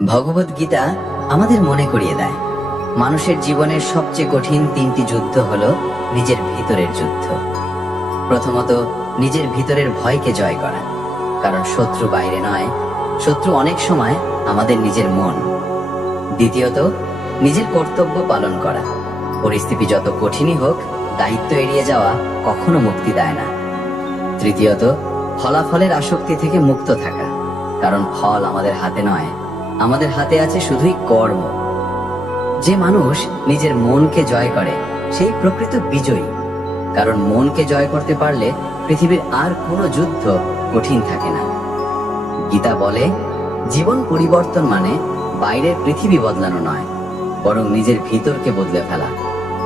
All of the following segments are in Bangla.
ভগবদ গীতা আমাদের মনে করিয়ে দেয় মানুষের জীবনের সবচেয়ে কঠিন তিনটি যুদ্ধ হলো নিজের ভিতরের যুদ্ধ। প্রথমত, নিজের ভিতরের ভয়কে জয় করা, কারণ শত্রু বাইরে নয়, শত্রু অনেক সময় আমাদের নিজের মন। দ্বিতীয়ত, নিজের কর্তব্য পালন করা, পরিস্থিতি যত কঠিনই হোক দায়িত্ব এড়িয়ে যাওয়া কখনো মুক্তি দেয় না। তৃতীয়ত, ফলাফলের আসক্তি থেকে মুক্ত থাকা, কারণ ফল আমাদের হাতে নয়, আমাদের হাতে আছে শুধুই কর্ম। যে মানুষ নিজের মনকে জয় করে সেই প্রকৃত বিজয়ী, কারণ মনকে জয় করতে পারলে পৃথিবীর আর কোনো যুদ্ধ কঠিন থাকে না। গীতা বলে, জীবন পরিবর্তন মানে বাইরের পৃথিবী বদলানো নয়, বরং নিজের ভিতরকে বদলে ফেলা।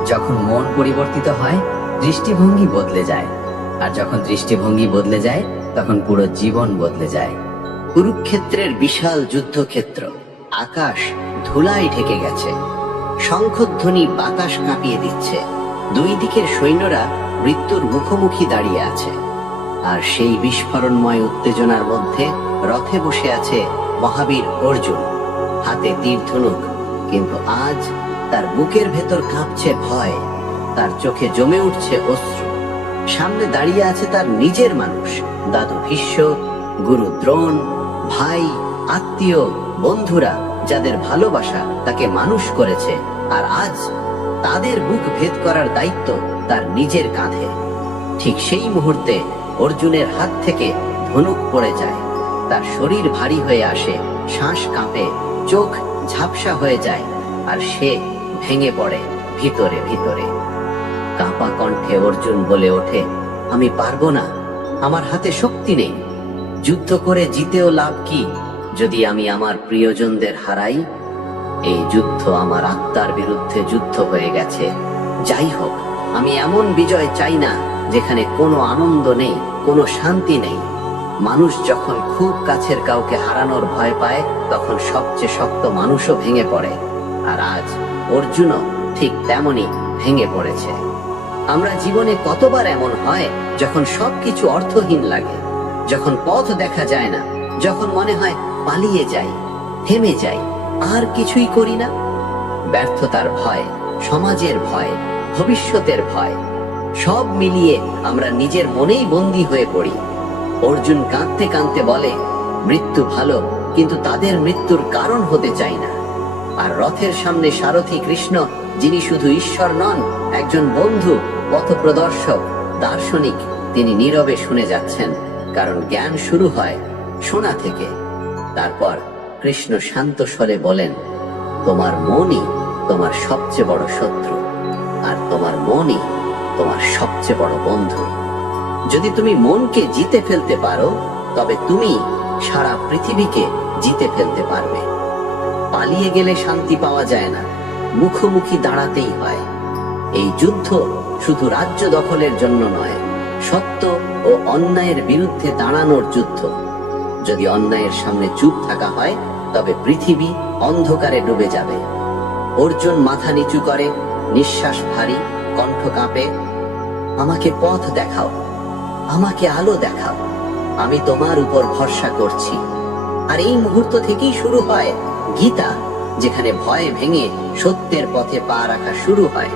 যখন মন পরিবর্তিত হয়, দৃষ্টিভঙ্গি বদলে যায়, আর যখন দৃষ্টিভঙ্গি বদলে যায় তখন পুরো জীবন বদলে যায়। কুরুক্ষেত্রের বিশাল যুদ্ধক্ষেত্র, আকাশ ধুলায় ঢেকে গেছে, শঙ্খধ্বনি বাতাস কাঁপিয়ে দিচ্ছে। দুই দিকের সৈন্যরা মৃত্যুর মুখোমুখি দাঁড়িয়ে আছে, আর সেই বিস্ফোরণময় উত্তেজনার মধ্যে রথে বসে আছে মহাবীর অর্জুন, হাতে তীর ধনুক। কিন্তু আজ তার বুকের ভেতর কাঁপছে ভয়, তার চোখে জমে উঠছে অশ্রু। সামনে দাঁড়িয়ে আছে তার নিজের মানুষ, দাদু ভীষ্ম, গুরু দ্রোণ, ভাই, আত্মীয়, বন্ধুরা, যাদের ভালোবাসা তাকে মানুষ করেছে। আর আজ তাদের বুক ভেদ করার দায়িত্ব তার নিজের কাঁধে। ঠিক সেই মুহূর্তে অর্জুনের হাত থেকে ধনুক পড়ে যায়, তার শরীর ভারী হয়ে আসে, শ্বাস কাঁপে, চোখ ঝাপসা হয়ে যায়, আর সে ভেঙে পড়ে ভিতরে ভিতরে। কাঁপা কণ্ঠে অর্জুন বলে ওঠে, আমি পারবো না, আমার হাতে শক্তি নেই। যুদ্ধ করে জিতেও লাভ কি যদি আমি আমার প্রিয়জনদের হারাই? এই যুদ্ধ আমার আত্মার বিরুদ্ধে যুদ্ধ হয়ে গেছে। যাই হোক, আমি এমন বিজয় চাই না যেখানে কোনো আনন্দ নেই, কোনো শান্তি নেই। মানুষ যখন খুব কাছের কাউকে হারানোর ভয় পায়, তখন সবচেয়ে শক্ত মানুষও ভেঙে পড়ে। আর আজ অর্জুনও ঠিক তেমনই ভেঙে পড়েছে। আমরা জীবনে কতবার এমন হয় যখন সবকিছু অর্থহীন লাগে, যখন পথ দেখা যায় না, যখন মনে হয় পালিয়ে যাই, থেমে যাই, আর কিছুই করি না। ব্যর্থতার ভয়, সমাজের ভয়, ভবিষ্যতের ভয়, সব মিলিয়ে আমরা নিজের মনেই বন্দী হয়ে পড়ি। অর্জুন কাঁদতে কাঁদতে বলে, মৃত্যু ভালো, কিন্তু তাদের মৃত্যুর কারণ হতে চাই না। আর রথের সামনে সারথী কৃষ্ণ, যিনি শুধু ঈশ্বর নন, একজন বন্ধু, পথপ্রদর্শক, দার্শনিক, তিনি নীরবে শুনে যাচ্ছেন, কারণ জ্ঞান শুরু হয় শোনা থেকে। তারপর কৃষ্ণ শান্ত স্বরে বলেন, তোমার মনই তোমার সবচেয়ে বড় শত্রু, আর তোমার মনই তোমার সবচেয়ে বড় বন্ধু। যদি তুমি মনকে জিতে ফেলতে পারো, তবে তুমি সারা পৃথিবীকে জিতে ফেলতে পারবে। পালিয়ে গেলে শান্তি পাওয়া যায় না, মুখোমুখি দাঁড়াতেই হয়। এই যুদ্ধ শুধু রাজ্য দখলের জন্য নয়, সত্য ও অন্যায়ের বিরুদ্ধে দাঁড়ানোর যুদ্ধ। যদি অন্যায়ের সামনে চুপ থাকা হয়, তবে পৃথিবী অন্ধকারে ডুবে যাবে। অর্জুন মাথা নিচু করে, নিঃশ্বাস ভারী, কণ্ঠ কাঁপে, আমাকে পথ দেখাও, আমাকে আলো দেখাও, আমি তোমার উপর ভরসা করছি। আর এই মুহূর্ত থেকেই শুরু হয় গীতা, যেখানে ভয় ভেঙে সত্যের পথে পা রাখা শুরু হয়।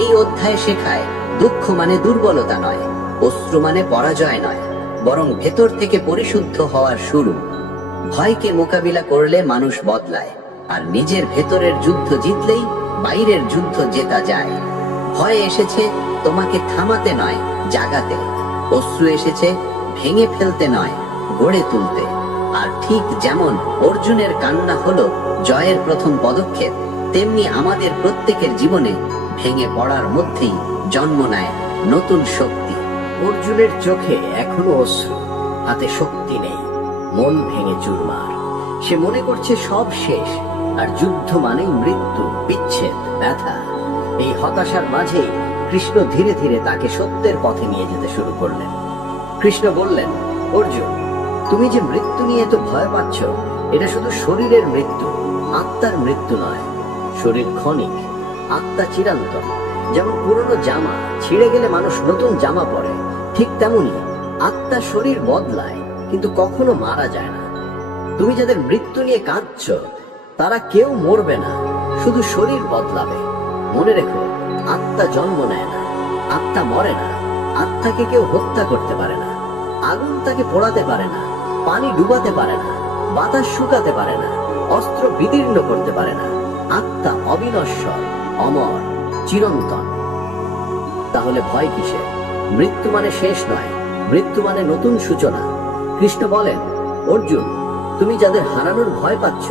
এই অধ্যায় শেখায়, দুঃখ মানে দুর্বলতা নয়, অশ্রু মানে পরাজয় নয়, বরং ভেতর থেকে পরিশুদ্ধ হওয়ার শুরু। ভয়কে মোকাবিলা করলে মানুষ বদলায়, আর নিজের ভেতরের যুদ্ধ জিতলেই বাইরের যুদ্ধ জেতা যায়। ভয় এসেছে তোমাকে থামাতে নয়, জাগাতে। অশ্রু এসেছে ভেঙে ফেলতে নয়, গড়ে তুলতে। আর ঠিক যেমন অর্জুনের কান্না হলো জয়ের প্রথম পদক্ষেপ, তেমনি আমাদের প্রত্যেকের জীবনে ভেঙে পড়ার মধ্যেই জন্ম নেয় নতুন শক্তি। অর্জুনের চোখে এখনো অশ্রু, হাতে শক্তি নেই, মন ভেঙে চুরমার। সে মনে করছে সব শেষ, আর যুদ্ধ মানেই মৃত্যু, বিচ্ছেদ, ব্যথা। এই হতাশার মাঝে কৃষ্ণ ধীরে ধীরে তাকে সত্যের পথে নিয়ে যেতে শুরু করলেন। কৃষ্ণ বললেন, অর্জুন, তুমি যে মৃত্যু নিয়ে এত ভয় পাচ্ছ, এটা শুধু শরীরের মৃত্যু, আত্মার মৃত্যু নয়। শরীর ক্ষণিক, আত্মা চিরন্তন। যেমন পুরনো জামা ছিঁড়ে গেলে মানুষ নতুন জামা পরে, ঠিক তেমনি আত্মা শরীর বদলায়, কিন্তু কখনো মারা যায় না। তুমি যাদের মৃত্যু নিয়ে কাঁদছ, তারা কেউ মরবে না, শুধু শরীর বদলাবে। মনে রেখো, আত্মা জন্ম নেয় না, আত্মা মরে না। আত্মাকে কেউ হত্যা করতে পারে না, আগুন তাকে পোড়াতে পারে না, পানি ডুবাতে পারে না, বাতাস শুকাতে পারে না, অস্ত্র বিদীর্ণ করতে পারে না। আত্মা অবিনশ্বর, অমর, চিরন্তন। তাহলে ভয় কিসের? মৃত্যু মানে শেষ নয়, মৃত্যু মানে নতুন সূচনা। কৃষ্ণ বলেন, অর্জুন, তুমি যাদের হারানোর ভয় পাচ্ছ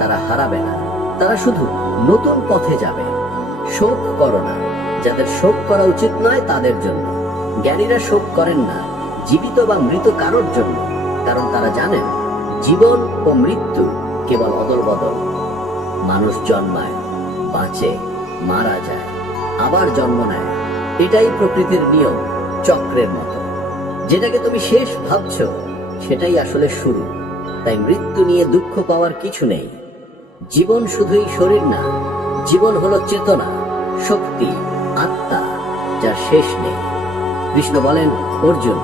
তারা হারাবে না, তারা শুধু নতুন পথে যাবে। শোক করো না, যাদের শোক করা উচিত নয় তাদের জন্য। জ্ঞানীরা শোক করেন না জীবিত বা মৃত কারোর জন্য, কারণ তারা জানেন জীবন ও মৃত্যু কেবল অদল বদল। মানুষ জন্মায়, বাঁচে, মারা যায়, আবার জন্ম নেয়। এটাই প্রকৃতির নিয়ম, চক্রের মতো। যেটাকে তুমি শেষ ভাবছ সেটাই আসলে শুরু। তাই মৃত্যু নিয়ে দুঃখ পাওয়ার কিছু নেই। জীবন শুধুই শরীর না, জীবন হলো চেতনা, শক্তি, আত্মা, যার শেষ নেই। কৃষ্ণ বলেন, অর্জুন,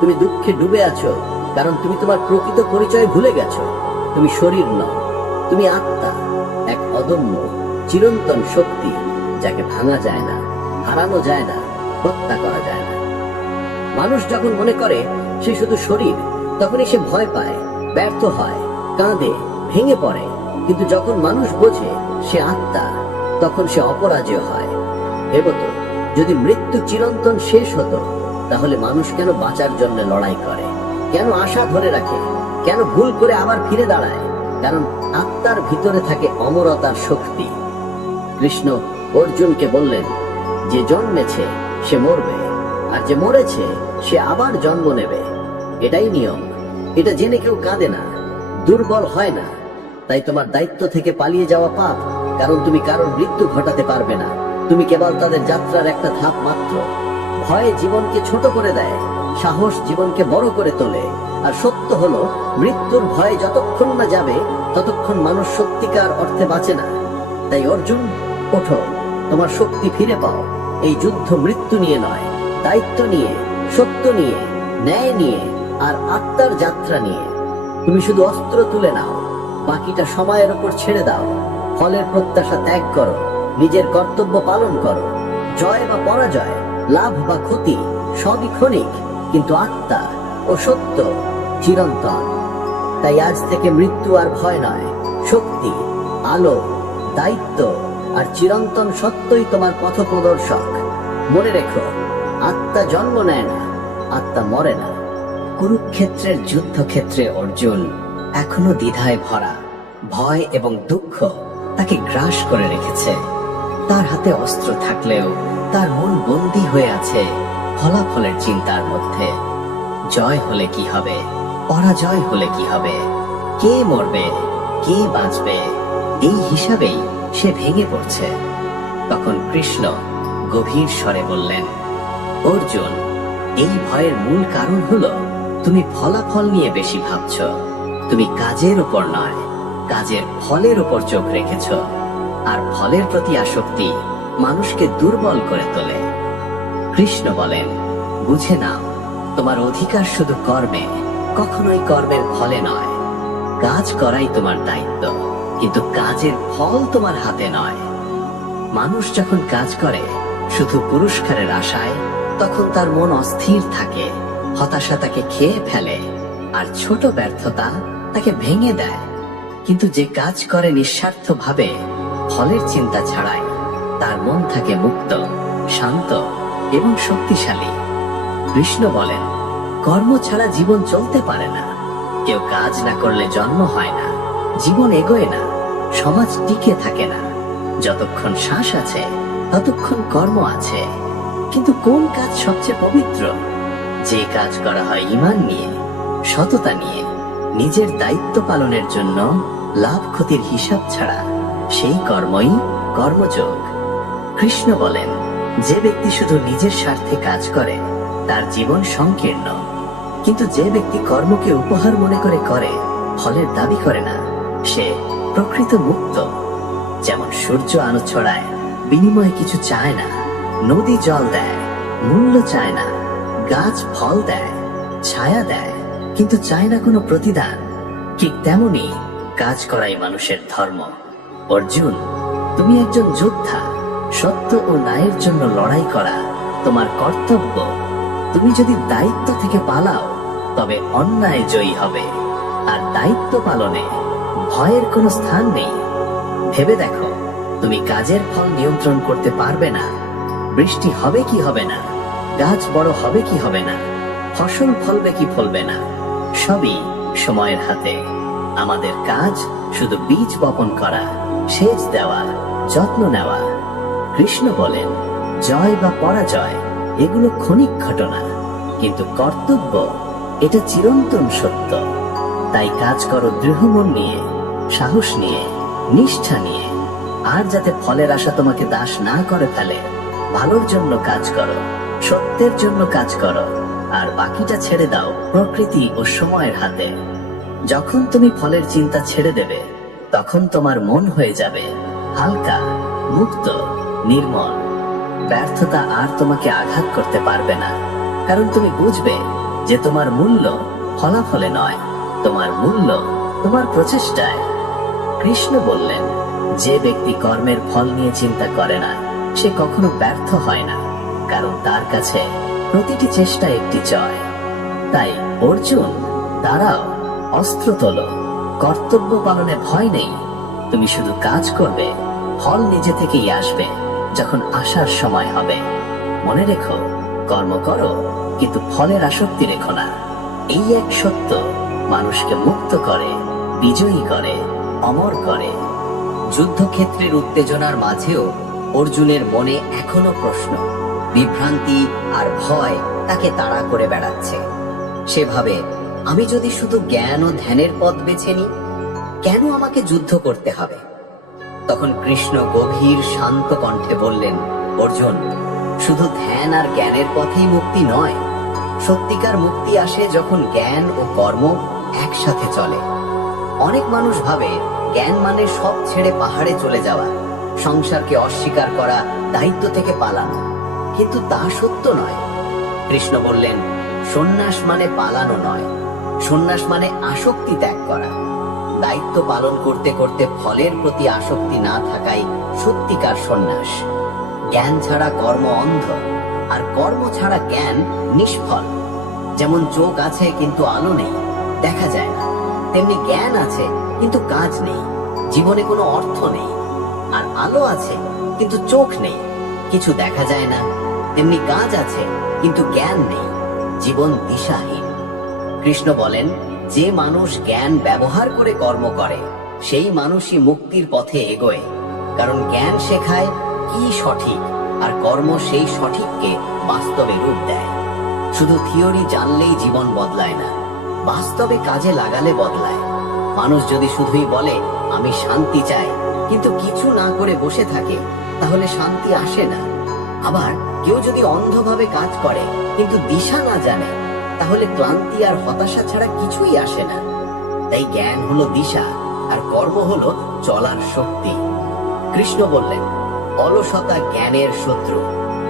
তুমি দুঃখে ডুবে আছো কারণ তুমি তোমার প্রকৃত পরিচয় ভুলে গেছো। তুমি শরীর নও, তুমি আত্মা, এক অদম্য চিরন্তন শক্তি, যাকে ভাঙা যায় না, হারানো যায় না, হত্যা করা যায় না। মানুষ যখন মনে করে সে শুধু শরীর, তখনই সে ভয় পায়, ব্যর্থ হয়, কাঁদে, ভেঙে পড়ে। কিন্তু যখন মানুষ বোঝে সে আত্মা, তখন সে অপরাজেয় হয়। ভেবতো, যদি মৃত্যু চিরন্তন শেষ হতো তাহলে মানুষ কেন বাঁচার জন্য লড়াই করে, কেন আশা ধরে রাখে, কেন ভুল করে আবার ফিরে দাঁড়ায়? কারণ আত্মার ভিতরে থাকে অমরতার শক্তি। কৃষ্ণ অর্জুনকে বললেন, যে জন্মেছে সে মরবে, আর যে মরেছে সে আবার জন্ম নেবে। এটাই নিয়ম। এটা জেনে কেউ কাঁদে না, দুর্বল হয় না। তাই তোমার দায়িত্ব থেকে পালিয়ে যাওয়া পাপ, কারণ তুমি কারোর মৃত্যু ঘটাতে পারবে না। তুমি কেবল তাদের যাত্রার একটা ধাপ মাত্র। ভয় জীবনকে ছোট করে দেয়, সাহস জীবনকে বড় করে তোলে। আর সত্য হলো, মৃত্যুর ভয় যতক্ষণ না যাবে ততক্ষণ মানুষ সত্যিকার অর্থে বাঁচে না। তাই অর্জুন, ওঠো, তোমার শক্তি ফিরে পাও। এই যুদ্ধ মৃত্যু নিয়ে নয়, দায়িত্ব নিয়ে, সত্য নিয়ে, ন্যায় নিয়ে, আর আত্মার যাত্রা নিয়ে। তুমি শুধু অস্ত্র তুলে নাও, বাকিটা সময়ের ওপর ছেড়ে দাও। ফলের প্রত্যাশা ত্যাগ করো, নিজের কর্তব্য পালন করো। জয় বা পরাজয়, লাভ বা ক্ষতি, সবই ক্ষণিক, কিন্তু আত্মা ও সত্য চিরন্তন। তাই আজ থেকে মৃত্যু আর ভয় নয়, শক্তি, আলো, দায়িত্ব আর চিরন্তন সত্যই তোমার পথ প্রদর্শক। মনে রেখো, আত্মা জন্ম নেয় না, আত্মা মরে না। কুরুক্ষেত্রের যুদ্ধক্ষেত্রে অর্জুন এখনো দ্বিধায় ভরা। ভয় এবং দুঃখ তাকে গ্রাস করে রেখেছে। তার হাতে অস্ত্র থাকলেও তার মন বন্দী হয়ে আছে ফলাফলের চিন্তার মধ্যে। জয় হলে কি হবে, পরাজয় হলে কি হবে, কে মরবে, কে বাঁচবে, এই হিসাবেই সে ভেঙে পড়ছে। তখন কৃষ্ণ গভীর স্বরে বললেন, অর্জুন, এই ভয়ের মূল কারণ হলো তুমি ফলাফল নিয়ে বেশি ভাবছ। তুমি কাজের উপর নয়, কাজের ফলের উপর চোখ রেখেছ। আর ফলের প্রতি আসক্তি মানুষকে দুর্বল করে তোলে। কৃষ্ণ বলেন, বুঝে নাও, তোমার অধিকার শুধু কর্মে, কখনোই কর্মের ফলে নয়। কাজ করাই তোমার দায়িত্ব, কিন্তু কাজের ফল তোমার হাতে নয়। মানুষ যখন কাজ করে শুধু পুরস্কারের আশায়, তখন তার মন অস্থির থাকে, হতাশা তাকে খেয়ে ফেলে, আর ছোট ব্যর্থতা তাকে ভেঙে দেয়। কিন্তু যে কাজ করে নিঃস্বার্থভাবে, ফলের চিন্তা ছাড়াই, তার মন থাকে মুক্ত, শান্ত এবং শক্তিশালী। কৃষ্ণ বলেন, কর্ম ছাড়া জীবন চলতে পারে না। কেউ কাজ না করলে জন্ম হয় না, জীবন এগোয় না, সমাজ টিকে থাকে না। যতক্ষণ শ্বাস আছে ততক্ষণ কর্ম আছে। কিন্তু কোন কাজ সবচেয়ে পবিত্র? যে কাজ করা হয় ঈমান নিয়ে, সততা নিয়ে, নিজের দায়িত্ব পালনের জন্য, লাভ ক্ষতির হিসাব ছাড়া, সেই কর্মই কর্মযোগ। কৃষ্ণ বলেন, যে ব্যক্তি শুধু নিজের স্বার্থে কাজ করে তার জীবন সংকীর্ণ। কিন্তু যে ব্যক্তি কর্মকে উপহার মনে করে ফলের দাবি করে না, সে প্রকৃত মুক্ত। যেমন সূর্য আলো ছড়ায়, বিনিময়ে কিছু চায় না। নদী জল দেয়, মূল্য চায় না। গাছ ফল দেয়, ছায়া দেয়, কিন্তু চায় না কোনো প্রতিদান। ঠিক তেমনি কাজ করাই মানুষের ধর্ম। অর্জুন, তুমি একজন যোদ্ধা। সত্য ও ন্যায়ের জন্য লড়াই করা তোমার কর্তব্য। তুমি যদি দায়িত্ব থেকে পালাও তবে অন্যায় জয়ী হবে, আর দায়িত্ব পালনে ভয়ের কোনো স্থান নেই। ভেবে দেখো, তুমি কাজের ফল নিয়ন্ত্রণ করতে পারবে না। বৃষ্টি হবে কি হবে না, গাছ বড় হবে কি হবে না, ফসল ফলবে কি ফলবে না, সবই সময়ের হাতে। আমাদের কাজ শুধু বীজ বপন করা, সেচ দেওয়া, যত্ন নেওয়া। কৃষ্ণ বলেন, জয় বা পরাজয় এগুলো ক্ষণিক ঘটনা, কিন্তু কর্তব্য এটা চিরন্তন সত্য। তাই কাজ করো দৃঢ় মন নিয়ে, সাহস নিয়ে, নিষ্ঠা নিয়ে। আর যাতে ফলের আশা তোমাকে দাস না করে ফেলে, ভালোর জন্য কাজ করো, সত্যের জন্য কাজ করো, আর বাকিটা ছেড়ে দাও প্রকৃতি ও সময়ের হাতে। যখন তুমি ফলের চিন্তা ছেড়ে দেবে, তখন তোমার মন হয়ে যাবে হালকা, মুক্ত, নির্মল। ব্যর্থতা আর তোমাকে আঘাত করতে পারবে না, কারণ তুমি বুঝবে যে তোমার মূল্য ফলাফলে নয়, তোমার মূল্য তোমার প্রচেষ্টায়। কৃষ্ণ বললেন, যে ব্যক্তি কর্মের ফল নিয়ে চিন্তা করে না, সে কখনো ব্যর্থ হয় না, কারণ তার কাছে প্রতিটি চেষ্টা একটি জয়। তাই অর্জুন, দাঁড়াও, অস্ত্র তোলো, কর্তব্য পালনে ভয় নেই। তুমি শুধু কাজ করবে, ফল নিজে থেকেই আসবে যখন আসার সময় হবে। মনে রেখো, কর্ম করো, কিন্তু ফলের আসক্তি রেখো না। এই এক সত্য মানুষকে মুক্ত করে, বিজয়ী করে, অমর করে। যুদ্ধক্ষেত্রের উত্তেজনার মাঝেও অর্জুনের মনে এখনো প্রশ্ন, বিভ্রান্তি আর ভয় তাকে তাড়া করে বেড়াচ্ছে। সেভাবে, আমি যদি শুধু জ্ঞান ও ধ্যানের পথ বেছে নিই, কেন আমাকে যুদ্ধ করতে হবে? তখন কৃষ্ণ গভীর শান্ত কণ্ঠে বললেন, অর্জুন, শুধু ধ্যান আর জ্ঞানের পথেই মুক্তি নয়। সত্যিকার মুক্তি আসে যখন জ্ঞান ও কর্ম একসাথে চলে। অনেক মানুষ ভাবে জ্ঞান মানে সব ছেড়ে পাহাড়ে চলে যাওয়া, সংসারকে অস্বীকার করা, দায়িত্ব থেকে পালানো। কিন্তু তা সত্য নয়। কৃষ্ণ বললেন, সন্ন্যাস মানে পালানো নয়, সন্ন্যাস মানে আসক্তি ত্যাগ করা। দায়িত্ব পালন করতে করতে ফলের প্রতি আসক্তি না থাকাই সত্যিকার সন্ন্যাস। জ্ঞান ছাড়া কর্ম অন্ধ, আর কর্ম ছাড়া জ্ঞান নিষ্ফল। যেমন চোখ আছে কিন্তু আলো নেই, দেখা যায় না, তেমনি জ্ঞান আছে কিন্তু কাজ নেই, জীবনে কোনো অর্থ নেই। আর আলো আছে কিন্তু চোখ নেই, কিছু দেখা যায় না, তেমনি কাজ আছে কিন্তু জ্ঞান নেই, জীবন দিশাহীন। কৃষ্ণ বলেন, যে মানুষ জ্ঞান ব্যবহার করে কর্ম করে, সেই মানুষই মুক্তির পথে এগোয়। কারণ জ্ঞান শেখায় কি সঠিক, আর কর্ম সেই সঠিককে বাস্তবে রূপ দেয়। শুধু থিওরি জানলেই জীবন বদলায় না, বাস্তবে কাজে লাগালে বদলায়। মানুষ যদি শুধুই বলে আমি শান্তি চাই, কিন্তু কিছু না করে বসে থাকে, তাহলে শান্তি আসে না। আবার কেউ যদি অন্ধভাবে কাজ করে কিন্তু দিশা না জানে, তাহলে ক্লান্তি আর হতাশা ছাড়া কিছুই আসে না। তাই জ্ঞান হলো দিশা, আর কর্ম হলো চলার শক্তি। কৃষ্ণ বললেন, অলসতা জ্ঞানের শত্রু,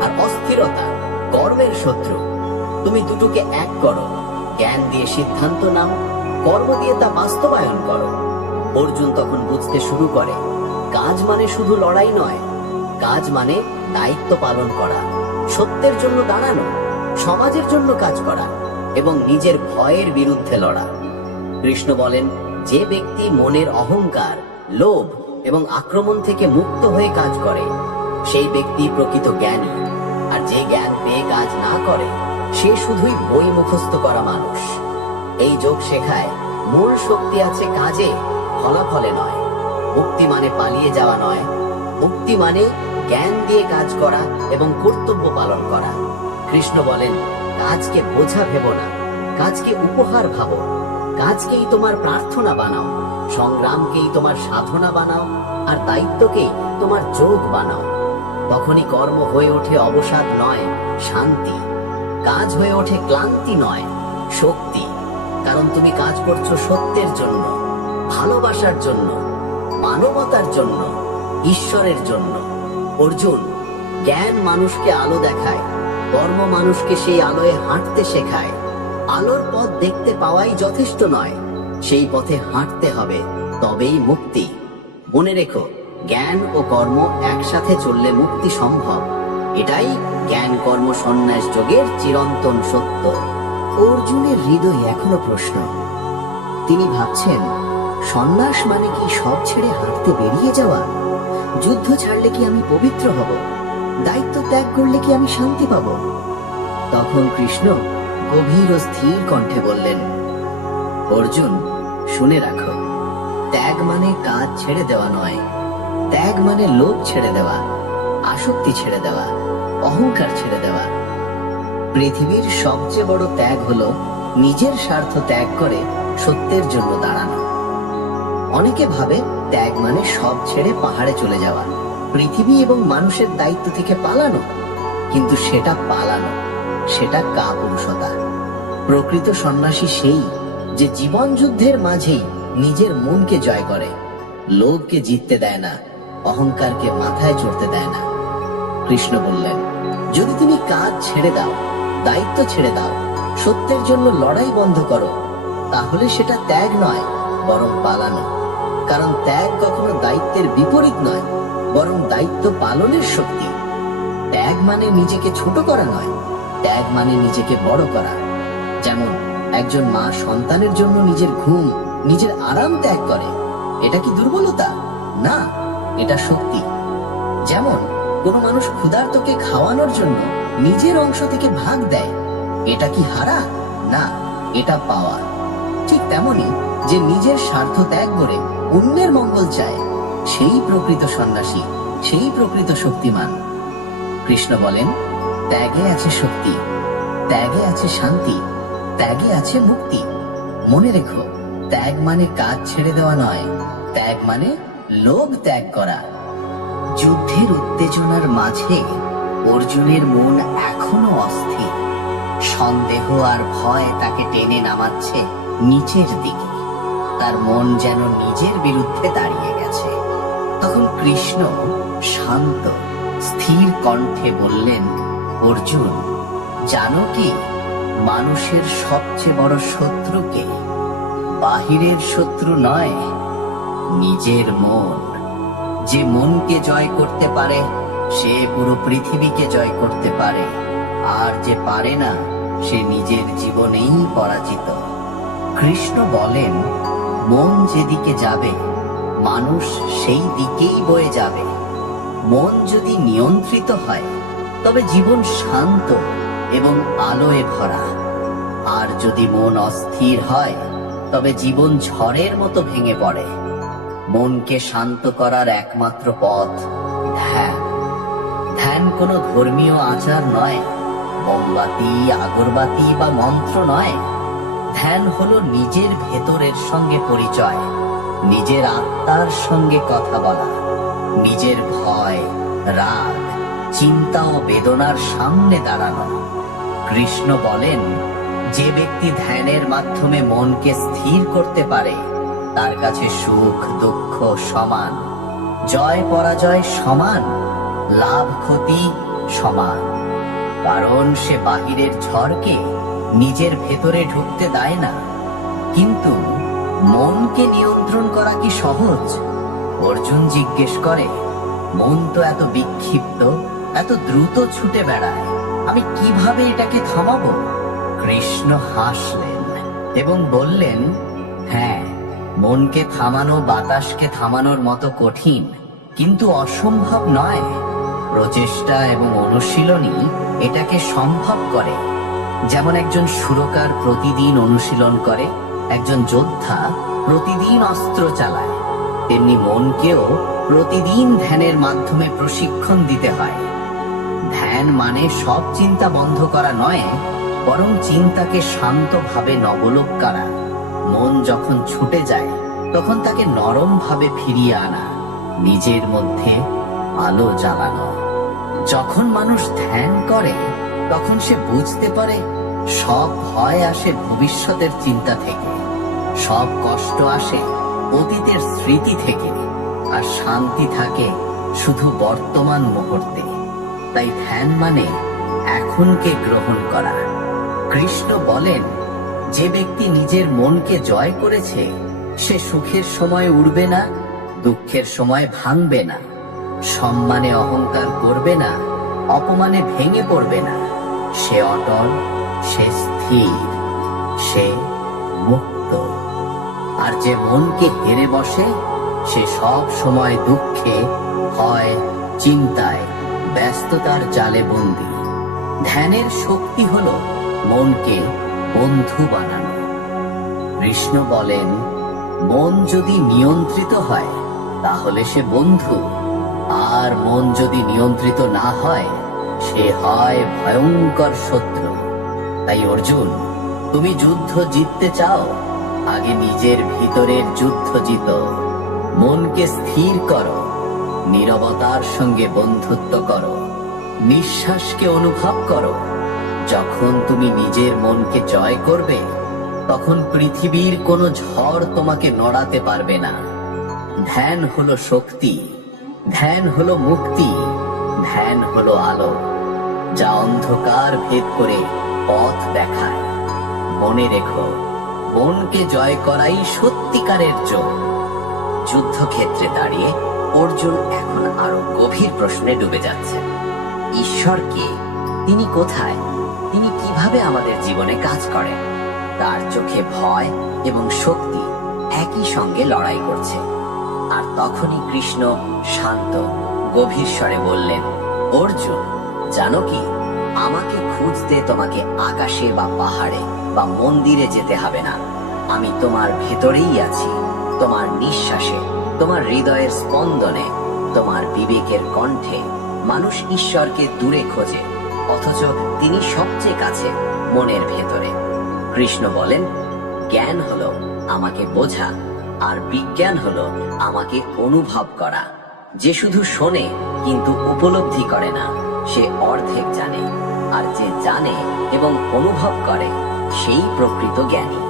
আর অস্থিরতা কর্মের শত্রু। তুমি দুটোকে এক করো, জ্ঞান দিয়ে সিদ্ধান্ত নাও, কর্ম দিয়ে তা বাস্তবায়ন করো। অর্জুন তখন বুঝতে শুরু করে, কাজ মানে শুধু লড়াই নয়, কাজ মানে দায়িত্ব পালন করা, সত্যের জন্য দাঁড়ানো, সমাজের জন্য কাজ করা, এবং নিজের ভয়ের বিরুদ্ধে লড়া। কৃষ্ণ বলেন, যে ব্যক্তি মনের অহংকার, লোভ এবং আক্রমণ থেকে মুক্ত হয়ে কাজ করে, সেই ব্যক্তি প্রকৃত জ্ঞানী। আর যে জ্ঞান পেয়ে কাজ না করে, সে শুধুই বই মুখস্থ করা মানুষ। এই যোগ শেখায় মূল শক্তি আছে কাজে, ফলাফলে নয়। মুক্তি মানে পালিয়ে যাওয়া নয়, মুক্তি মানে জ্ঞান দিয়ে কাজ করা এবং কর্তব্য পালন করা। কৃষ্ণ বলেন, কাজকে বোঝা ভেবো না, কাজকে উপহার ভাবো। কাজকেই তোমার প্রার্থনা বানাও, সংগ্রামকেই তোমার সাধনা বানাও, আর দায়িত্বকেই তোমার যোগ বানাও। তখনই কর্ম হয়ে ওঠে অবসাদ নয়, শান্তি। কাজ হয়ে ওঠে ক্লান্তি নয়, শক্তি। কারণ তুমি কাজ করছো সত্যের জন্য, ভালোবাসার জন্য, মানবতার জন্য, ঈশ্বরের জন্য। অর্জুন, জ্ঞান মানুষকে আলো দেখায়, কর্ম মানুষকে সেই আলোয় হাঁটতে শেখায়। আলোর পথ দেখতে পাওয়াই যথেষ্ট নয়, সেই পথে হাঁটতে হবে, তবেই মুক্তি। মনে রেখো, জ্ঞান ও কর্ম একসাথে চললে মুক্তি সম্ভব। এটাই জ্ঞান কর্ম সন্ন্যাস যোগের চিরন্তন সত্য। অর্জুনের হৃদয়ে এখনো প্রশ্ন। তিনি ভাবছেন, সন্ন্যাস মানে কি সব ছেড়ে হাঁটতে বেরিয়ে যাওয়া? যুদ্ধ ছাড়লে কি আমি পবিত্র হব? দায়িত্ব ত্যাগ করলে কি আমি শান্তি পাব? তখন কৃষ্ণ গভীর ও স্থির কণ্ঠে বললেন, অর্জুন, শুনে রাখো, ত্যাগ মানে কাজ ছেড়ে দেওয়া নয়। ত্যাগ মানে লোভ ছেড়ে দেওয়া, আসক্তি ছেড়ে দেওয়া, অহংকার ছেড়ে দেওয়া। পৃথিবীর সবচেয়ে বড় ত্যাগ হলো নিজের স্বার্থ ত্যাগ করে সত্যের জন্য দাঁড়ানো। অনেকে ভাবে ত্যাগ মানে সব ছেড়ে পাহাড়ে চলে যাওয়া, পৃথিবী এবং মানুষের দায়িত্ব থেকে পালানো। কিন্তু সেটা পালানো, সেটা কাপুরুষতা। প্রকৃত সন্ন্যাসী সেই যে জীবন যুদ্ধের মাঝেই নিজের মনকে জয় করে, লোভকে জিততে দেয় না, অহংকারকে মাথায় চড়তে দেয় না। কৃষ্ণ বললেন, যদি তুমি কাজ ছেড়ে দাও, দায়িত্ব ছেড়ে দাও, সত্যের জন্য লড়াই বন্ধ করো, তাহলে সেটা ত্যাগ নয়, বরং পালানো। কারণ ত্যাগ কখনো দায়িত্বের বিপরীত নয়, বরং দায়িত্ব পালনের শক্তি। ত্যাগ মানে নিজেকে ছোট করা নয়, ত্যাগ মানে নিজেকে বড় করা। যেমন একজন মা সন্তানের জন্য নিজের ঘুম, নিজের আরাম ত্যাগ করে, এটা কি দুর্বলতা? না, এটা শক্তি। যেমন কোনো মানুষ ক্ষুধার্তকে খাওয়ানোর জন্য নিজের অংশ থেকে ভাগ দেয়, এটা কি হারা? না, এটা পাওয়া। ঠিক তেমনি যে নিজের স্বার্থ ত্যাগ করে অন্যের মঙ্গল চায়, সেই প্রকৃত সন্ন্যাসী, সেই প্রকৃত শক্তিমান। কৃষ্ণ বলেন, ত্যাগে আছে শক্তি, ত্যাগে আছে শান্তি, ত্যাগে আছে মুক্তি। মনে রেখো, ত্যাগ মানে কাজ ছেড়ে দেওয়া নয়, ত্যাগ মানে লোভ ত্যাগ করা। যুদ্ধের উত্তেজনার মাঝে অর্জুনের মন এখনো অস্থির। সন্দেহ আর ভয় তাকে টেনে নামাচ্ছে নিচের দিকে। তার মন যেন নিজের বিরুদ্ধে দাঁড়িয়ে গেছে। তখন কৃষ্ণ শান্ত স্থির কণ্ঠে বললেন, অর্জুন, জানো কি মানুষের সবচেয়ে বড় শত্রুকে? বাহিরের শত্রু নয়, নিজের মন। যে মনকে জয় করতে পারে সে পুরো পৃথিবীকে জয় করতে পারে, আর যে পারে না সে নিজের জীবনেই পরাজিত। কৃষ্ণ বলেন, মন যেদিকে যাবে মানুষ সেই দিকেই বয়ে যাবে। মন যদি নিয়ন্ত্রিত হয় তবে জীবন শান্ত এবং আলোয় ভরা। আর যদি মন অস্থির হয় তবে জীবন ঝড়ের মতো ভেঙে পড়ে। মনকে শান্ত করার একমাত্র পথ ধ্যান। ধ্যান কোনো ধর্মীয় আচার নয়, মোমবাতি, আগরবাতি বা মন্ত্র নয়। ধ্যান হলো নিজের ভেতরের সঙ্গে পরিচয়, নিজের আত্মার সঙ্গে কথা বলা, নিজের ভয়, রাগ, চিন্তা ও বেদনার সামনে দাঁড়ানো। কৃষ্ণ বলেন, যে ব্যক্তি ধ্যানের মাধ্যমে মনকে স্থির করতে পারে তার কাছে সুখ দুঃখ সমান, জয় পরাজয় সমান, লাভ ক্ষতি সমান। কারণ সে বাহিরের ঝড়কে নিজের ভেতরে ঢুকতে দেয় না। কিন্তু মনকে নিয়ন্ত্রণ করা কি সহজ? অর্জুন জিজ্ঞেস করে, মন তো এত বিক্ষিপ্ত, এত দ্রুত ছুটে বেড়ায়, আমি কিভাবে এটাকে থামাবো? কৃষ্ণ হাসলেন এবং বললেন, হ্যাঁ, মনকে থামানো বাতাসকে থামানোর মতো কঠিন, কিন্তু অসম্ভব নয়। প্রচেষ্টা এবং অনুশীলনই এটাকে সম্ভব করে। যেমন একজন সুরকার প্রতিদিন অনুশীলন করে, একজন যোদ্ধা প্রতিদিন অস্ত্র চালায়, তেমনি মনকেও প্রতিদিন ধ্যানের মাধ্যমে প্রশিক্ষণ দিতে হয়। ধ্যান মানে সব চিন্তা বন্ধ করা নয়, বরং চিন্তাকে শান্তভাবে নবলোক করা। মন যখন ছুটে যায় তখন তাকে নরমভাবে ফিরিয়ে আনা, নিজের মধ্যে আলো জ্বালানো। যখন মানুষ ধ্যান করে তখন সে বুঝতে পারে সব ভয় আসে ভবিষ্যতের চিন্তা থেকে, সব কষ্ট আসে অতীতের স্মৃতি থেকে, আর শান্তি থাকে শুধু বর্তমান মুহূর্তে। তাই ধ্যান মানে এখনকে গ্রহণ করা। কৃষ্ণ বলেন, যে ব্যক্তি নিজের মনকে জয় করেছে সে সুখের সময় উড়বে না, দুঃখের সময় ভাঙবে না, সম্মানে অহংকার করবে না, অপমানে ভেঙে পড়বে না। সে অটল, সে স্থির, সে মুক্ত। আর যে মনকে হেরে বসে, সে সব সময় দুঃখে, ভয়, চিন্তায়, ব্যস্ততার জালে বন্দী। ধ্যানের শক্তি হলো মনকে বন্ধু বানানো। কৃষ্ণ বলেন, মন যদি নিয়ন্ত্রিত হয় তাহলে সে বন্ধু, আর মন যদি নিয়ন্ত্রিত না হয় সে হয় ভয়ঙ্কর শত্রু। তাই অর্জুন, তুমি যুদ্ধ জিততে চাও, আগে নিজের ভিতরের যুদ্ধ জিতো। মনকে স্থির করো, নীরবতার সঙ্গে বন্ধুত্ব করো, নিঃশ্বাসকে অনুভব করো। যখন তুমি নিজের মনকে জয় করবে, তখন পৃথিবীর কোনো ঝড় তোমাকে নড়াতে পারবে না। ধ্যান হলো শক্তি, ধ্যান হলো মুক্তি, ধ্যান হলো আলো, যা অন্ধকার ভেদ করে পথ দেখায়। মনে রেখো, মনকে জয় করাই সত্যিকারের যোগ। যুদ্ধক্ষেত্রে দাঁড়িয়ে অর্জুন এখন আরো গভীর প্রশ্নে ডুবে যাচ্ছে। ঈশ্বর কে? তিনি কোথায়? তিনি কিভাবে আমাদের জীবনে কাজ করেন? তার চোখে ভয় এবং শক্তি একই সঙ্গে লড়াই করছে। আর তখনই কৃষ্ণ শান্ত গভীর স্বরে বললেন, অর্জুন, জানো কি, আমাকে খুঁজতে তোমাকে আকাশে বা পাহাড়ে বা মন্দিরে যেতে হবে না। আমি তোমার ভেতরেই আছি, তোমার নিঃশ্বাসে, তোমার হৃদয়ের স্পন্দনে, তোমার বিবেকের কণ্ঠে। মানুষ ঈশ্বরকে দূরে খোঁজে, অথচ তিনি সবচেয়ে কাছে, মনের ভেতরে। কৃষ্ণ বলেন, জ্ঞান হলো আমাকে বোঝা, আর বিজ্ঞান হলো আমাকে অনুভব করা। যে শুধু শোনে কিন্তু উপলব্ধি করে না, সে অর্ধেক জানে। আর যে জানে এবং অনুভব করে, সেই প্রকৃত জ্ঞানী।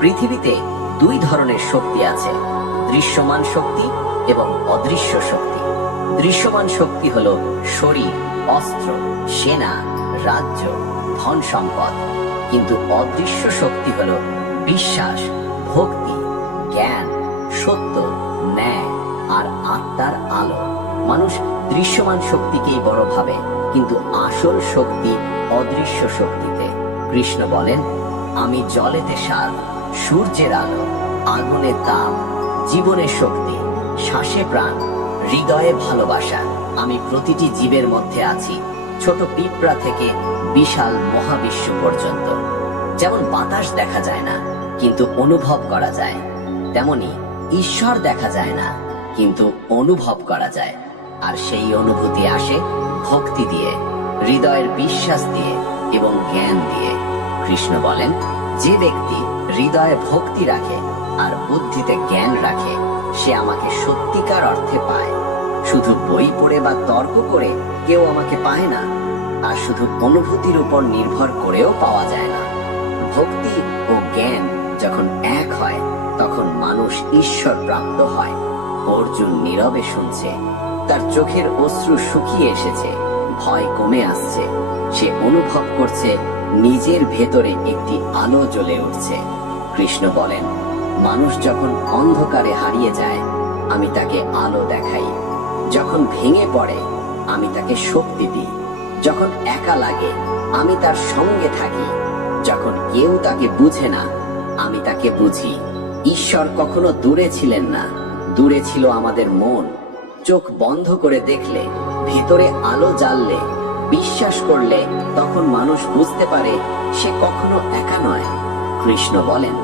পৃথিবীতে দুই ধরনের শক্তি আছে, দৃশ্যমান শক্তি এবং অদৃশ্য শক্তি। দৃশ্যমান শক্তি হলো শরীর, অস্ত্র, সেনা, রাজ্য, ধন সম্পদ। কিন্তু অদৃশ্য শক্তি হলো বিশ্বাস, ভক্তি, জ্ঞান, সত্য, ন্যায় আর আত্মার আলো। মানুষ দৃশ্যমান শক্তিকেই বড় ভাবে, কিন্তু আসল শক্তি অদৃশ্য শক্তিতে। কৃষ্ণ বলেন, আমি জলেতে সার, সূর্যের আলো, আগুনে তাপ, জীবনের শক্তি, শ্বাসে প্রাণ, হৃদয়ে ভালোবাসা। আমি প্রতিটি জীবের মধ্যে আছি, ছোট পিঁপড়া থেকে বিশাল মহাবিশ্ব পর্যন্ত। যেমন বাতাস দেখা যায় না কিন্তু অনুভব করা যায়, তেমনি ঈশ্বর দেখা যায় না কিন্তু অনুভব করা যায়। আর সেই অনুভূতি আসে ভক্তি দিয়ে, হৃদয়ের বিশ্বাস দিয়ে এবং জ্ঞান দিয়ে। কৃষ্ণ বলেন, যে ব্যক্তি হৃদয়ে ভক্তি রাখে আর বুদ্ধিতে জ্ঞান রাখে, সে আমাকে সত্যিকার অর্থে পায়। শুধু বই পড়ে বা তর্ক করে কেউ আমাকে পায় না, আর শুধু অনুভূতির উপর নির্ভর করেও পাওয়া যায় না। ভক্তি ও জ্ঞান যখন এক হয়, তখন মানুষ ঈশ্বর প্রাপ্ত হয়। অর্জুন নীরবে শুনছে, তার চোখের অশ্রু শুকিয়ে এসেছে, ভয় কমে আসছে। সে অনুভব করছে নিজের ভেতরে একটি আলো জ্বলে উঠছে। কৃষ্ণ বলেন, মানুষ যখন অন্ধকারে হারিয়ে যায়, আমি তাকে আলো দেখাই। যখন ভেঙে পড়ে, আমি তাকে শক্তি দিই। যখন একা লাগে, আমি তার সঙ্গে থাকি। যখন কেউ তাকে বুঝে না, আমি তাকে বুঝি। ঈশ্বর কখনো দূরে ছিলেন না, দূরে ছিল আমাদের মন। চোখ বন্ধ করে দেখলে, ভেতরে আলো জ্বাললে, বিশ্বাস করলে, তখন মানুষ বুঝতে পারে সে কখনো একা নয়। কৃষ্ণ বলেন,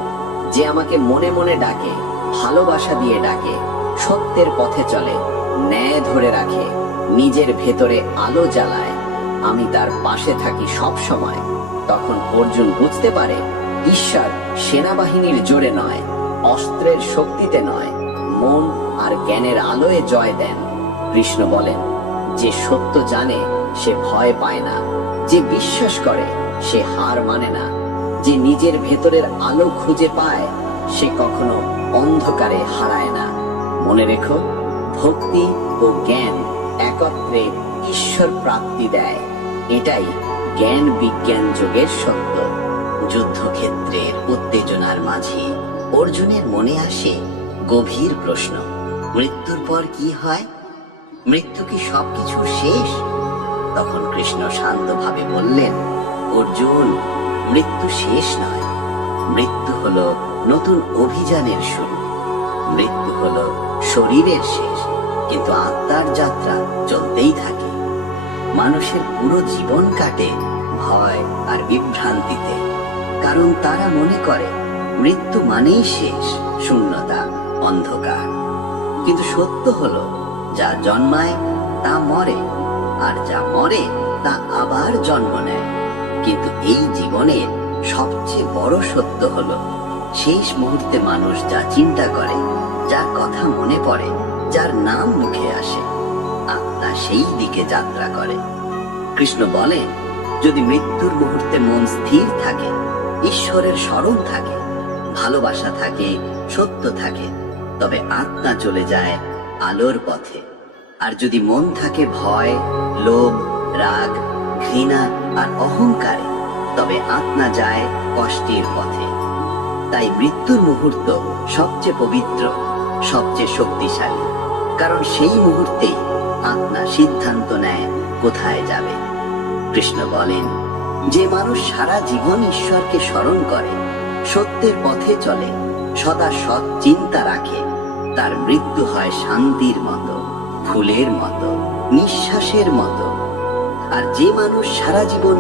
যে আমাকে মনে মনে ডাকে, ভালোবাসা দিয়ে ডাকে, সত্যের পথে চলে, ন্যায় ধরে রাখে, নিজের ভেতরে আলো জ্বালায়, আমি তার পাশে থাকি সব সময়। তখন অর্জুন বুঝতে পারে, ঈশ্বর সেনাবাহিনীর জোরে নয়, অস্ত্রের শক্তিতে নয়, মন আর জ্ঞানের আলোয় জয় দেন। কৃষ্ণ বলেন, যে সত্য জানে সে ভয় পায় না, যে বিশ্বাস করে সে হার মানে না, যে নিজের ভেতরের আলো খুঁজে পায় সে কখনো অন্ধকারে হারায় না। মনে রেখো, ভক্তি ও জ্ঞান একত্রে ঈশ্বর প্রাপ্তি দেয়। এটাই জ্ঞান বিজ্ঞান যোগের সত্য। যুদ্ধক্ষেত্রের উত্তেজনার মাঝে অর্জুনের মনে আসে গভীর প্রশ্ন, মৃত্যুর পর কি হয়? মৃত্যু কি সবকিছু শেষ? তখন কৃষ্ণ শান্তভাবে বললেন, অর্জুন, মৃত্যু শেষ নয়। মৃত্যু হলো নতুন অভিযানের শুরু। মৃত্যু হলো শরীরের শেষ, কিন্তু আত্মার যাত্রা চলতেই থাকে। মানুষের পুরো জীবন কাটে ভয় আর বিভ্রান্তিতে, কারণ তারা মনে করে মৃত্যু মানেই শেষ, শূন্যতা, অন্ধকার। কিন্তু সত্য হলো, যা জন্মায় তা মরে, আর যা মরে তা আবার জন্ম নেয়। কিন্তু এই জীবনের সবচেয়ে বড় সত্য হলো, শেষ মুহূর্তে মানুষ যা চিন্তা করে, যার কথা মনে পড়ে, যার নাম মুখে আসে, আত্মা সেই দিকে যাত্রা করে। কৃষ্ণ বলেন, যদি মৃত্যুর মুহূর্তে মন স্থির থাকে, ঈশ্বরের স্মরণ থাকে, ভালোবাসা থাকে, সত্য থাকে, তবে আত্মা চলে যায় আলোর পথে। আর যদি মন থাকে ভয়, লোভ, রাগ, ঘৃণা আর অহংকারে, তবে আত্মা যায় কষ্টের পথে। তাই মৃত্যুর মুহূর্ত সবচেয়ে পবিত্র, সবচেয়ে শক্তিশালী, কারণ সেই মুহূর্তেই আত্মা সিদ্ধান্ত নেয় কোথায় যাবে। কৃষ্ণ বলেন, যে মানুষ সারা জীবন ঈশ্বরকে স্মরণ করে, সত্যের পথে চলে, সদা সৎ চিন্তা রাখে, তার মৃত্যু হয় শান্তির মতো, ফুলের মতো, নিঃশ্বাসের মতো। আর যে মানুষ সারা জীবন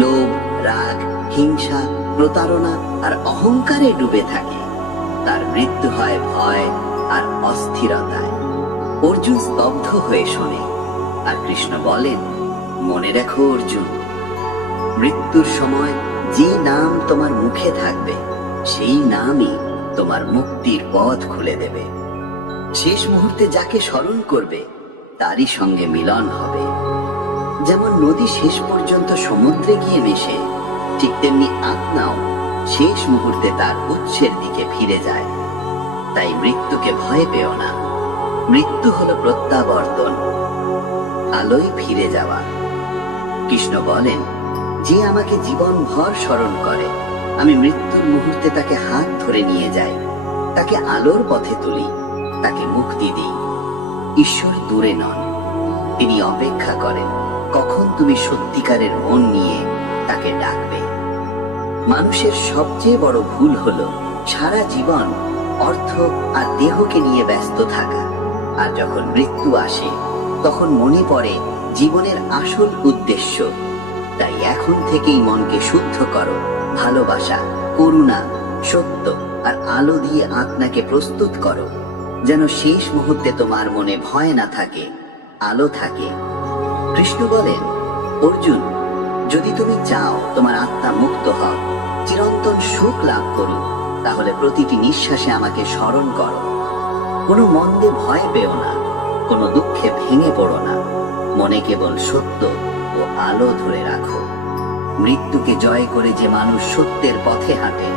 লোভ, রাগ, হিংসা, প্রতারণা আর অহংকারে ডুবে থাকে, তার মৃত্যু হয় ভয় আর অস্থিরতায়। অর্জুন স্তব্ধ হয়ে শোনে, আর কৃষ্ণ বলেন, মনে রাখো অর্জুন, মৃত্যুর সময় যে নাম তোমার মুখে থাকবে, সেই নামই তোমার মুক্তির পথ খুলে দেবে। শেষ মুহূর্তে যাকে স্মরণ করবে, তারই সঙ্গে মিলন হবে। যেমন নদী শেষ পর্যন্ত সমুদ্রে গিয়ে মেশে, ঠিক তেমনি আত্মাও শেষ মুহূর্তে তার উৎসের দিকে ফিরে যায়। তাই মৃত্যুকে ভয় পেও না। মৃত্যু হলো প্রত্যাবর্তন, আলোয় ফিরে যাওয়া। কৃষ্ণ বলেন, যে আমাকে জীবনভর স্মরণ করে, আমি মৃত্যুর মুহূর্তে তাকে হাত ধরে নিয়ে যাই, তাকে আলোর পথে তুলি, তাকে মুক্তি দিই। ঈশ্বর দূরে নন, তিনি অপেক্ষা করেন কখন তুমি সত্যিকারের মন নিয়ে তাকে ডাকবে। মানুষের সবচেয়ে বড় ভুল হলো সারা জীবন অর্থ আর দেহকে নিয়ে ব্যস্ত থাকা, আর যখন মৃত্যু আসে তখন মনে পড়ে জীবনের আসল উদ্দেশ্য। তাই এখন থেকেই মনকে শুদ্ধ করো, ভালোবাসা, করুণা, সত্য আর আলো দিয়ে আত্মাকে প্রস্তুত করো, যেন শেষ মুহূর্তে তোমার মনে ভয় না থাকে, আলো থাকে। কৃষ্ণ বলেন, অর্জুন, যদি তুমি চাও তোমার আত্মা মুক্ত হও, চিরন্তন সুখ লাভ করুক, তাহলে প্রতিটি নিঃশ্বাসে আমাকে স্মরণ করো। কোনো মন্দে ভয় পেও না, কোনো দুঃখে ভেঙে পড়ো না, মনে কেবল সত্য ও আলো ধরে রাখো। মৃত্যুকে জয় করে যে মানুষ সত্যের পথে হাঁটে,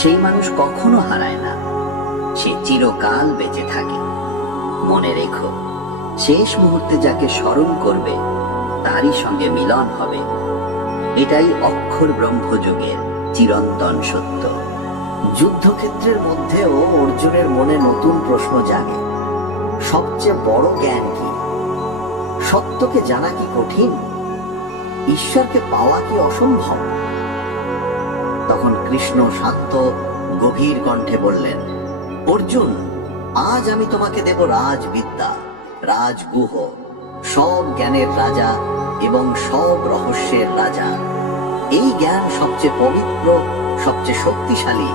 সেই মানুষ কখনো হারায় না, সে চিরকাল বেঁচে থাকে। মনে রেখো, শেষ মুহূর্তে যাকে স্মরণ করবে, তারই সঙ্গে মিলন হবে। এটাই অক্ষর ব্রহ্মযুগের চিরন্তন সত্য। যুদ্ধক্ষেত্রের মধ্যেও অর্জুনের মনে নতুন প্রশ্ন জাগে, সবচেয়ে বড় জ্ঞান কি? সত্যকে জানা কি কঠিন? ঈশ্বরকে পাওয়া কি অসম্ভব? তখন কৃষ্ণ শান্ত গভীর কণ্ঠে বললেন, অর্জুন, আজ আমি তোমাকে দেব রাজবিদ্যা, রাজগুহ, সব জ্ঞানের রাজা এবং সব রহস্যের রাজা। এই জ্ঞান সবচেয়ে পবিত্র, সবচেয়ে শক্তিশালী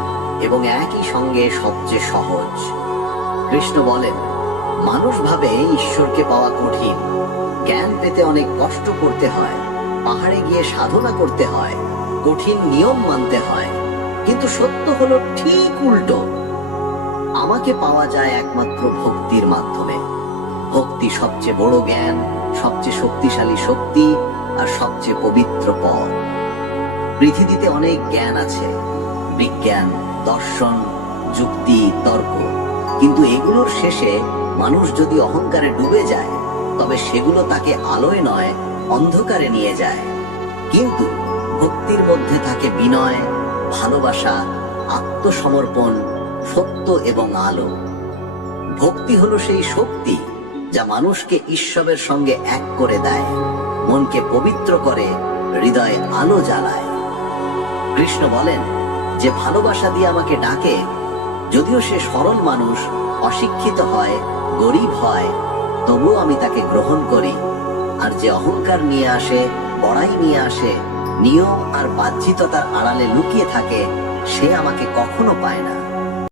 এবং একই সঙ্গে সবচেয়ে সহজ। কৃষ্ণ বলেন, মানুষ ভাবে ঈশ্বরকে পাওয়া কঠিন, জ্ঞান পেতে অনেক কষ্ট করতে হয়, পাহাড়ে গিয়ে সাধনা করতে হয়, কঠিন নিয়ম মানতে হয়। কিন্তু সত্য হলো ঠিক উল্টো। আমাকে পাওয়া যায় একমাত্র ভক্তির মাধ্যমে। ভক্তি সবচেয়ে বড় জ্ঞান, সবচেয়ে শক্তিশালী শক্তি আর সবচেয়ে পবিত্র পথ। পৃথিবীতে অনেক জ্ঞান আছে, বিজ্ঞান, দর্শন, যুক্তি, তর্ক, কিন্তু এগুলোর শেষে মানুষ যদি অহংকারে ডুবে যায়, তবে সেগুলো তাকে আলোয় নয়, অন্ধকারে নিয়ে যায়। কিন্তু ভক্তির মধ্যে থাকে বিনয়, ভালোবাসা, আত্মসমর্পণ, সত্য এবং আলো। ভক্তি হলো সেই শক্তি যা মানুষকে ঈশ্বরের সঙ্গে এক করে দেয়, মনকে পবিত্র করে, হৃদয়ে আলো জ্বালায়। কৃষ্ণ বলেন, যে ভালোবাসা দিয়ে আমাকে ডাকে, যদিও সে সরল মানুষ, অশিক্ষিত হয়, গরিব হয়, তবুও আমি তাকে গ্রহণ করি। আর যে অহংকার নিয়ে আসে, বড়াই নিয়ে আসে, নিয়ম আর বাহ্যিকতার আড়ালে লুকিয়ে থাকে, সে আমাকে কখনো পায় না।